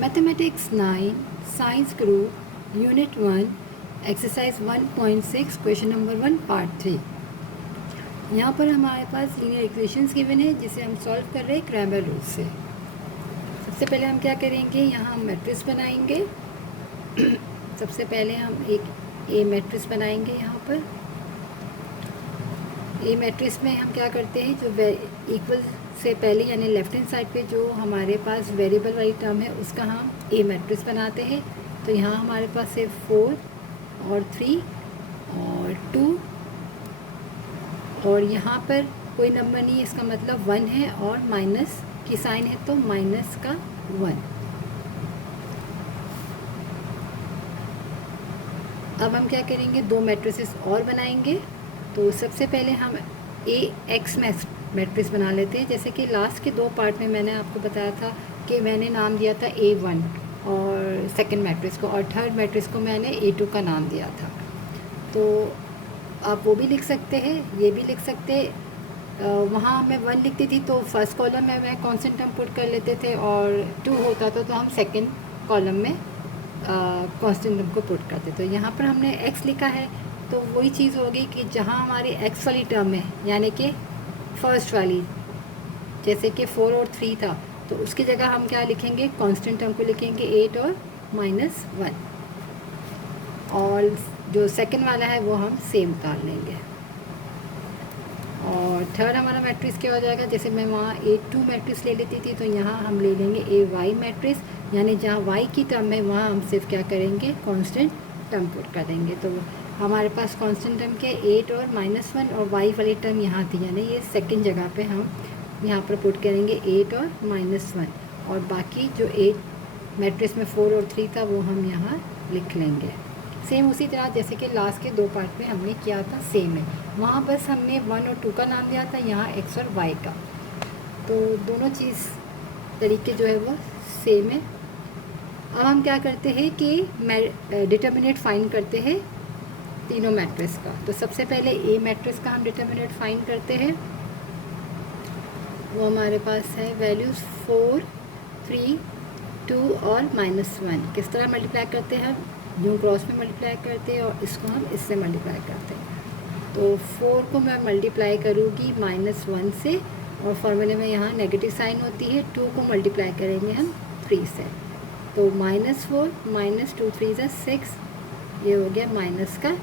Mathematics 9 science group unit 1 exercise 1.6 question number 1 part 3। यहाँ पर हमारे पास लीनियर इक्वेशंस गिवन है जिसे हम सॉल्व कर रहे हैं क्रैमर रूल से। सबसे पहले हम क्या करेंगे, यहाँ हम मैट्रिक्स बनाएंगे। सबसे पहले हम एक ए मैट्रिक्स बनाएंगे। यहाँ पर ए मैट्रिक्स में हम क्या करते हैं, जो इक्वल से पहले यानी लेफ्ट हैंड साइड पे जो हमारे पास वेरिएबल वाली टर्म है उसका हम ए मैट्रिक्स बनाते हैं। तो यहाँ हमारे पास है 4 और 3 और 2 और यहाँ पर कोई नंबर नहीं है, इसका मतलब 1 है और माइनस की साइन है तो माइनस का 1। अब हम क्या करेंगे, दो मैट्रिसेस और बनाएंगे। तो सबसे पहले हम ए एक्स मैट्रिक्स बना लेते हैं। जैसे कि लास्ट के दो पार्ट में मैंने आपको बताया था कि मैंने नाम दिया था A1 और सेकंड मैट्रिक्स को, और थर्ड मैट्रिक्स को मैंने A2 का नाम दिया था। तो आप वो भी लिख सकते हैं, ये भी लिख सकते हैं। वहाँ मैं 1 लिखती थी तो फर्स्ट कॉलम में मैं कॉन्स्टेंट टर्म पुट कर लेते थे, और 2 होता था तो हम सेकेंड कॉलम में कॉन्स्टेंट टर्म को पुट करते। तो यहाँ पर हमने x लिखा है तो वही चीज़ होगी कि जहाँ हमारी x वाली टर्म है यानी कि फर्स्ट वाली, जैसे कि 4 और 3 था तो उसकी जगह हम क्या लिखेंगे, कांस्टेंट टर्म को लिखेंगे 8 और -1, और जो सेकंड वाला है वो हम सेम डाल लेंगे। और थर्ड हमारा मैट्रिक्स क्या हो जाएगा, जैसे मैं वहाँ A2 मैट्रिक्स ले लेती थी तो यहाँ हम ले लेंगे AY मैट्रिक्स, यानी जहाँ y की टर्म है वहाँ हम सिर्फ क्या करेंगे, कांस्टेंट टर्म पुट कर देंगे। तो हमारे पास कांस्टेंट टर्म के 8 और -1 और y वाली टर्म यहाँ थी, यानी ये सेकंड जगह पे हम यहाँ पर पुट करेंगे 8 और -1, और बाकी जो 8 मैट्रिक्स में 4 और 3 था वो हम यहाँ लिख लेंगे। सेम उसी तरह जैसे कि लास्ट के दो पार्ट में हमने किया था, सेम है। वहाँ बस हमने 1 और 2 का नाम दिया था, यहाँ x और y का। तो दोनों चीज़ तरीके जो है वो सेम है। अब हम क्या करते हैं कि डिटर्मिनेट फाइंड करते हैं तीनों मैट्रिक्स का। तो सबसे पहले ए मैट्रिक्स का हम डिटर्मिनेट फाइंड करते हैं। वो हमारे पास है वैल्यूज़ 4, 3, 2 और -1। किस तरह मल्टीप्लाई करते हैं, हम न्यू क्रॉस में मल्टीप्लाई करते हैं और इसको हम इससे मल्टीप्लाई करते हैं। तो 4 को मैं मल्टीप्लाई करूँगी -1 से, और फॉर्मूले में यहाँ नेगेटिव साइन होती है। 2 को मल्टीप्लाई करेंगे हम 3 से, तो -4 -2 3 = 6, ये हो गया -10।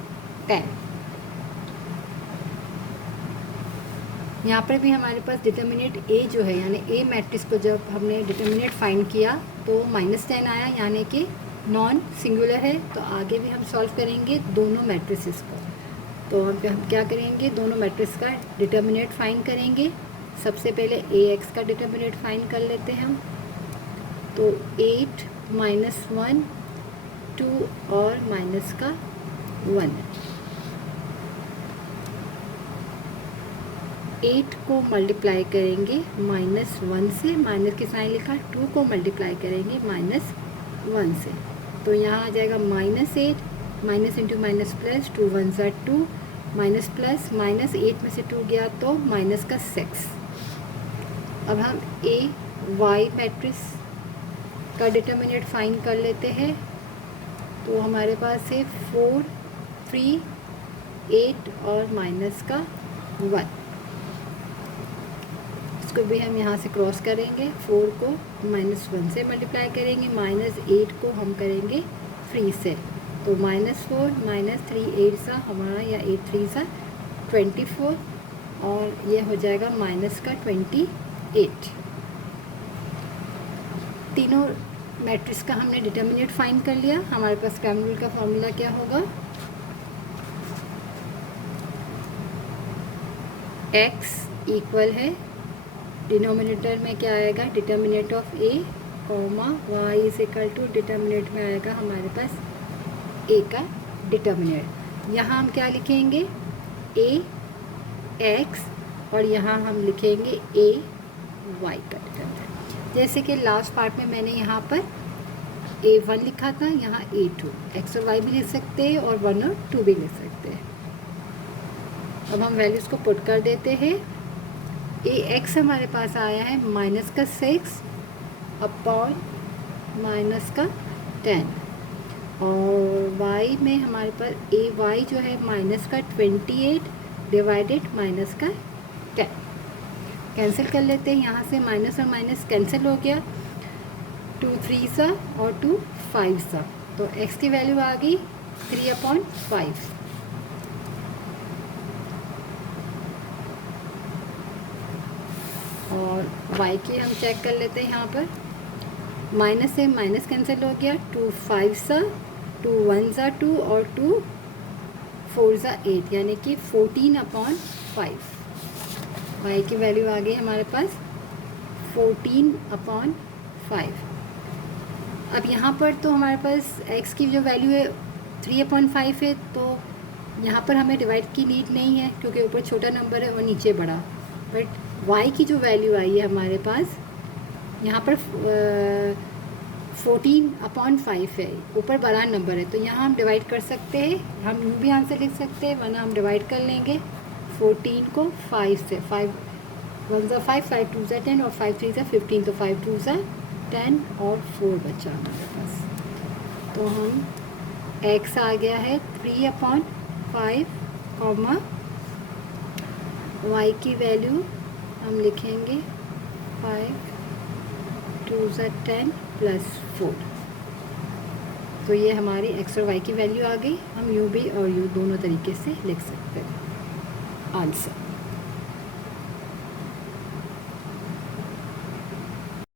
यहाँ पर भी हमारे पास डिटर्मिनेट ए जो है, यानी ए मैट्रिक्स को जब हमने डिटर्मिनेट फाइंड किया तो -10 आया, यानी कि नॉन सिंगुलर है। तो आगे भी हम सॉल्व करेंगे दोनों मैट्रिसेस को। तो हम क्या करेंगे, दोनों मैट्रिक्स का डिटर्मिनेट फाइंड करेंगे। सबसे पहले ए एक्स का डिटर्मिनेट फाइंड कर लेते हैं हम। तो 8 -1 2 और -1। 8 को मल्टीप्लाई करेंगे -1 से, माइनस की साइन लिखा। 2 को मल्टीप्लाई करेंगे -1 से, तो यहाँ आ जाएगा -8, minus into minus plus, 2 1 = 2, minus plus -8 में से 2 गया तो -6। अब हम ए वाई मैट्रिक्स का डिटर्मिनेट फाइंड कर लेते हैं। तो हमारे पास है 4, 3, 8 और -1। इसको भी हम यहाँ से क्रॉस करेंगे। 4 को -1 से मल्टीप्लाई करेंगे, -8 को हम करेंगे 3 से, तो -4 -3 8 सा हमारा, या 8 3 सा 24, और ये हो जाएगा -28। तीनों मैट्रिक्स का हमने डिटर्मिनेट फाइंड कर लिया। हमारे पास क्रैमर रूल का फॉर्मूला क्या होगा, x इक्वल है, डिनोमिनेटर में क्या आएगा, determinate of a, y = determinate में आएगा हमारे पास a का डिटर्मिनेट। यहाँ हम क्या लिखेंगे, a x, और यहाँ हम लिखेंगे a y का डिटर्मिनेट। जैसे कि लास्ट पार्ट में मैंने यहाँ पर A1 लिखा था, यहाँ A2, x और y भी लिख सकते हैं और 1 और 2 भी लिख सकते हैं। अब हम वैल्यूज़ को पुट कर देते हैं। ए एक्स हमारे पास आया है -6 अपॉन माइनस का 10, और y में हमारे पास ए वाई जो है माइनस का 28 डिवाइडेड माइनस का 10। कैंसिल कर लेते हैं, यहाँ से माइनस और माइनस कैंसिल हो गया, 2 3 सा और 2 5 सा, तो x की वैल्यू आ गई 3/5। और y की हम चेक कर लेते हैं, यहाँ पर माइनस से माइनस कैंसिल हो गया, 2 5 सा, 2 1 सा 2 और 2 4 सा 8, यानी कि 14/5। y की वैल्यू आ गई हमारे पास 14/5। अब यहाँ पर तो हमारे पास x की जो वैल्यू है 3/5 है, तो यहाँ पर हमें डिवाइड की नीड नहीं है क्योंकि ऊपर छोटा नंबर है और नीचे बड़ा। बट y की जो वैल्यू आई है हमारे पास यहाँ पर 14/5 है, ऊपर बड़ा नंबर है, तो यहाँ हम डिवाइड कर सकते हैं, हम यूँ भी आंसर लिख सकते हैं, वरना हम डिवाइड कर लेंगे 14 को 5 से। 5 1 ज़ा 5, 5 2 ज़ा 10 और 5 3 ज़ा 15, तो 5 2 ज़ा 10 और 4 बचा हमारे पास। तो हम x आ गया है 3/5, y की वैल्यू हम लिखेंगे 5 2 ज़ा 10 + 4। तो ये हमारी x और y की वैल्यू आ गई। हम u भी और u दोनों तरीके से लिख सकते हैं आंसर।